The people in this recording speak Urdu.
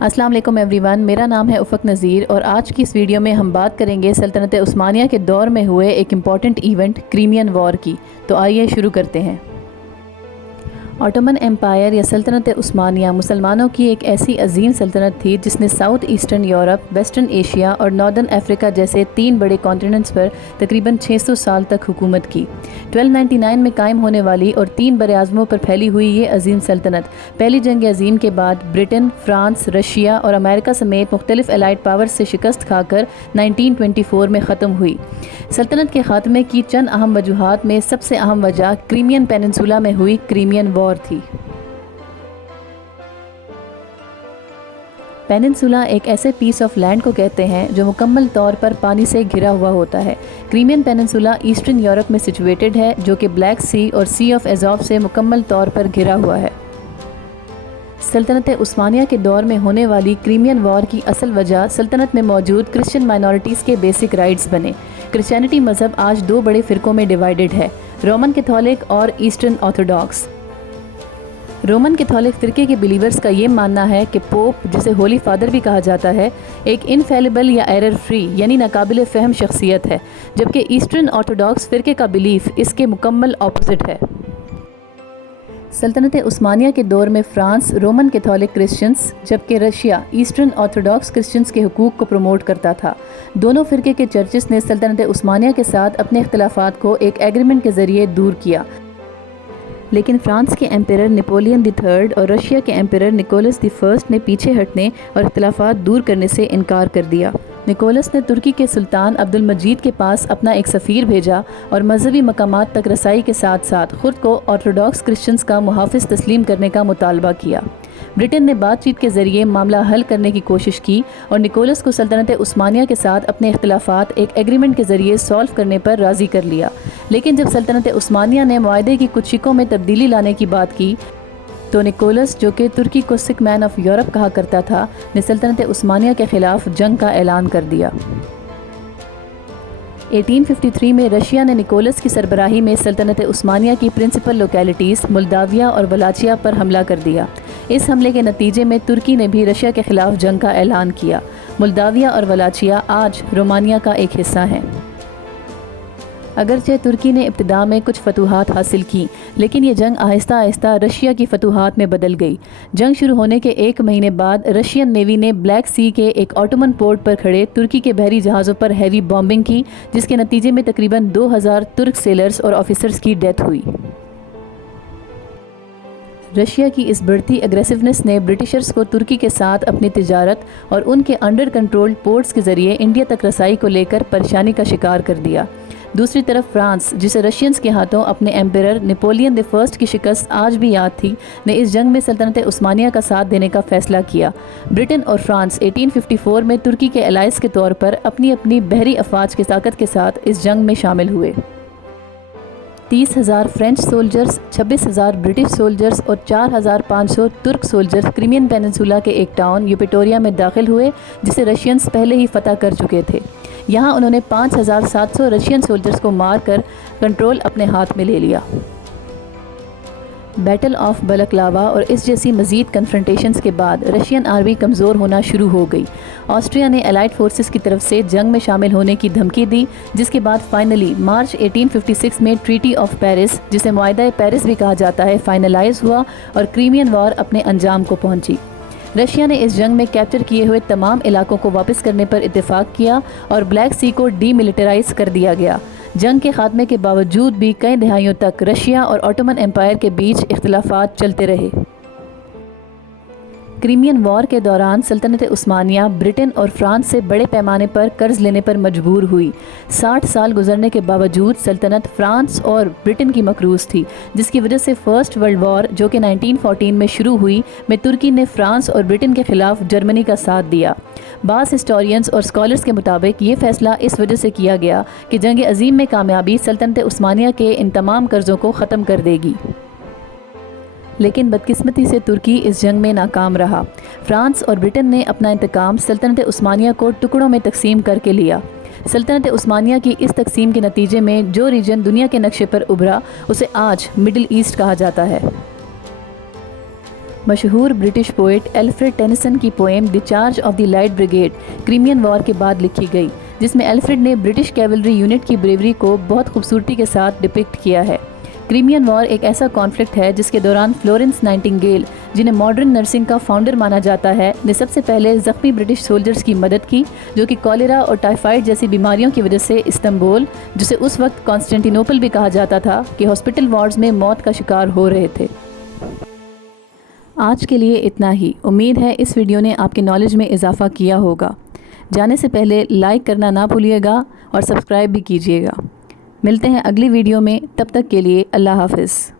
السلام علیکم ایوری ون، میرا نام ہے افق نذیر اور آج کی اس ویڈیو میں ہم بات کریں گے سلطنت عثمانیہ کے دور میں ہوئے ایک امپورٹنٹ ایونٹ کریمین وار کی۔ تو آئیے شروع کرتے ہیں۔ آٹومن ایمپائر یا سلطنت عثمانیہ مسلمانوں کی ایک ایسی عظیم سلطنت تھی جس نے south eastern Europe, western Asia اور ناردرن افریقہ جیسے 3 بڑے کانٹیننٹس پر تقریباً 600 سال تک حکومت کی۔ 1299 میں قائم ہونے والی اور 3 براعظموں پر پھیلی ہوئی یہ عظیم سلطنت پہلی جنگ عظیم کے بعد برٹن، فرانس، رشیا اور امریکہ سمیت مختلف الائڈ پاورز سے شکست کھا کر 1924 میں ختم ہوئی۔ سلطنت کے خاتمے کی چند اہم وجوہات میں سب سے اہم وجہ کریمین پیننسولا میں ہوئی کریمین وار تھی۔ پیننسولا ایک ایسے پیس آف لینڈ کو کہتے ہیں جو مکمل طور پر پانی سے گھرا ہوا ہوتا ہے۔ کریمین پیننسولا ایسٹرن یورپ میں سچویٹڈ ہے جو کہ بلیک سی اور سی آف ایزوف سے مکمل طور پر گھرا ہوا ہے۔ سلطنت عثمانیہ کے دور میں ہونے والی کریمین وار کی اصل وجہ سلطنت میں موجود کرسچن مائنورٹیز کے بیسک رائٹس بنے۔ کرسچینٹی مذہب آج 2 بڑے فرقوں میں ڈیوائیڈڈ ہے، رومن کیتھولک اور ایسٹرن آرتھوڈاکس۔ رومن کیتھولک فرقے کے بلیورز کا یہ ماننا ہے کہ پوپ، جسے ہولی فادر بھی کہا جاتا ہے، ایک انفیلیبل یا ایرر فری یعنی ناقابل فہم شخصیت ہے، جبکہ ایسٹرن آرتھوڈاکس فرقے کا بلیف اس کے مکمل اپوزٹ ہے۔ سلطنت عثمانیہ کے دور میں فرانس رومن کیتھولک کرسچنز جبکہ رشیا ایسٹرن آرتھوڈاکس کرسچنز کے حقوق کو پروموٹ کرتا تھا۔ دونوں فرقے کے چرچز نے سلطنت عثمانیہ کے ساتھ اپنے اختلافات کو ایک ایگریمنٹ کے ذریعے دور کیا، لیکن فرانس کے ایمپیرر نیپولین III اور رشیا کے ایمپیرر نکولس I نے پیچھے ہٹنے اور اختلافات دور کرنے سے انکار کر دیا۔ نکولس نے ترکی کے سلطان عبد المجید کے پاس اپنا ایک سفیر بھیجا اور مذہبی مقامات تک رسائی کے ساتھ ساتھ خود کو آرتھوڈاکس کرسچنز کا محافظ تسلیم کرنے کا مطالبہ کیا۔ برٹن نے بات چیت کے ذریعے معاملہ حل کرنے کی کوشش کی اور نکولس کو سلطنت عثمانیہ کے ساتھ اپنے اختلافات ایک ایگریمنٹ کے ذریعے سالو کرنے پر راضی کر لیا، لیکن جب سلطنت عثمانیہ نے معاہدے کی کچھ شقوں میں تبدیلی لانے کی بات کی تو نکولس، جو کہ ترکی کو سک مین آف یورپ کہا کرتا تھا، نے سلطنت عثمانیہ کے خلاف جنگ کا اعلان کر دیا۔ 1853 میں رشیا نے نکولس کی سربراہی میں سلطنت عثمانیہ کی پرنسپل لوکیلٹیز مولداویا اور ولاچیا پر حملہ کر دیا۔ اس حملے کے نتیجے میں ترکی نے بھی رشیا کے خلاف جنگ کا اعلان کیا۔ مولداویا اور ولاچیا آج رومانیہ کا ایک حصہ ہیں۔ اگرچہ ترکی نے ابتداء میں کچھ فتوحات حاصل کیں، لیکن یہ جنگ آہستہ آہستہ رشیا کی فتوحات میں بدل گئی۔ جنگ شروع ہونے کے 1 مہینے بعد رشین نیوی نے بلیک سی کے ایک آٹومن پورٹ پر کھڑے ترکی کے بحری جہازوں پر ہیوی بامبنگ کی، جس کے نتیجے میں تقریباً 2000 ترک سیلرز اور آفیسرز کی ڈیتھ ہوئی۔ رشیا کی اس بڑھتی اگریسونیس نے برٹشرز کو ترکی کے ساتھ اپنی تجارت اور ان کے انڈر کنٹرول پورٹس کے ذریعے انڈیا تک رسائی کو لے کر پریشانی کا شکار کر دیا۔ دوسری طرف فرانس، جسے رشینز کے ہاتھوں اپنے ایمپیرر نیپولین I کی شکست آج بھی یاد تھی، نے اس جنگ میں سلطنت عثمانیہ کا ساتھ دینے کا فیصلہ کیا۔ برٹن اور فرانس 1854 میں ترکی کے الائز کے طور پر اپنی اپنی بحری افواج کی طاقت کے ساتھ اس جنگ میں شامل ہوئے۔ 30,000 فرینچ سولجرز، 26,000 برٹش سولجرز اور 4,500 ترک سولجرز کریمین پیننسولا کے ایک ٹاؤن یوپیٹوریا میں داخل ہوئے جسے رشینز پہلے ہی فتح کر چکے تھے۔ یہاں انہوں نے 5,700 رشین سولجرز کو مار کر کنٹرول اپنے ہاتھ میں لے لیا۔ بیٹل آف بلکلاوا اور اس جیسی مزید کنفرنٹیشنز کے بعد رشین آرمی کمزور ہونا شروع ہو گئی۔ آسٹریا نے الائڈ فورسز کی طرف سے جنگ میں شامل ہونے کی دھمکی دی، جس کے بعد فائنلی مارچ 1856 میں ٹریٹی آف پیرس، جسے معاہدہ پیرس بھی کہا جاتا ہے، فائنلائز ہوا اور کریمین وار اپنے انجام کو پہنچی۔ رشیا نے اس جنگ میں کیپچر کیے ہوئے تمام علاقوں کو واپس کرنے پر اتفاق کیا اور بلیک سی کو ڈی ملٹرائز کر دیا گیا۔ جنگ کے خاتمے کے باوجود بھی کئی دہائیوں تک رشیا اور آٹومن ایمپائر کے بیچ اختلافات چلتے رہے۔ کریمین وار کے دوران سلطنت عثمانیہ برٹن اور فرانس سے بڑے پیمانے پر قرض لینے پر مجبور ہوئی۔ 60 سال گزرنے کے باوجود سلطنت فرانس اور برٹن کی مقروض تھی، جس کی وجہ سے فرسٹ ورلڈ وار، جو کہ 1914 میں شروع ہوئی، میں ترکی نے فرانس اور برٹن کے خلاف جرمنی کا ساتھ دیا۔ بعض ہسٹورینز اور اسکالرز کے مطابق یہ فیصلہ اس وجہ سے کیا گیا کہ جنگ عظیم میں کامیابی سلطنت عثمانیہ کے ان تمام قرضوں کو ختم کر دے گی۔ لیکن بدقسمتی سے ترکی اس جنگ میں ناکام رہا۔ فرانس اور برٹن نے اپنا انتقام سلطنت عثمانیہ کو ٹکڑوں میں تقسیم کر کے لیا۔ سلطنت عثمانیہ کی اس تقسیم کے نتیجے میں جو ریجن دنیا کے نقشے پر ابھرا اسے آج مڈل ایسٹ کہا جاتا ہے۔ مشہور برٹش پوئٹ ایلفریڈ ٹینیسن کی poem the charge of the light brigade Crimean war کے بعد لکھی گئی، جس میں ایلفریڈ نے برٹش کیولری یونٹ کی بریوری کو بہت خوبصورتی کے ساتھ ڈپکٹ کیا ہے۔ کرائمین وار ایک ایسا کانفلکٹ ہے جس کے دوران فلورنس نائٹنگیل، جنہیں ماڈرن نرسنگ کا فاؤنڈر مانا جاتا ہے، نے سب سے پہلے زخمی برٹش سولجرز کی مدد کی جو کہ کالرا اور ٹائیفائڈ جیسی بیماریوں کی وجہ سے استنبول، جسے اس وقت کانسٹینٹینوپل بھی کہا جاتا تھا، کہ ہاسپٹل وارڈز میں موت کا شکار ہو رہے تھے۔ آج کے لیے اتنا ہی۔ امید ہے اس ویڈیو نے آپ کے نالج میں اضافہ کیا ہوگا۔ جانے سے پہلے لائک کرنا نہ بھولیے گا اور سبسکرائب بھی کیجیے گا۔ ملتے ہیں اگلی ویڈیو میں، تب تک کے لیے اللہ حافظ۔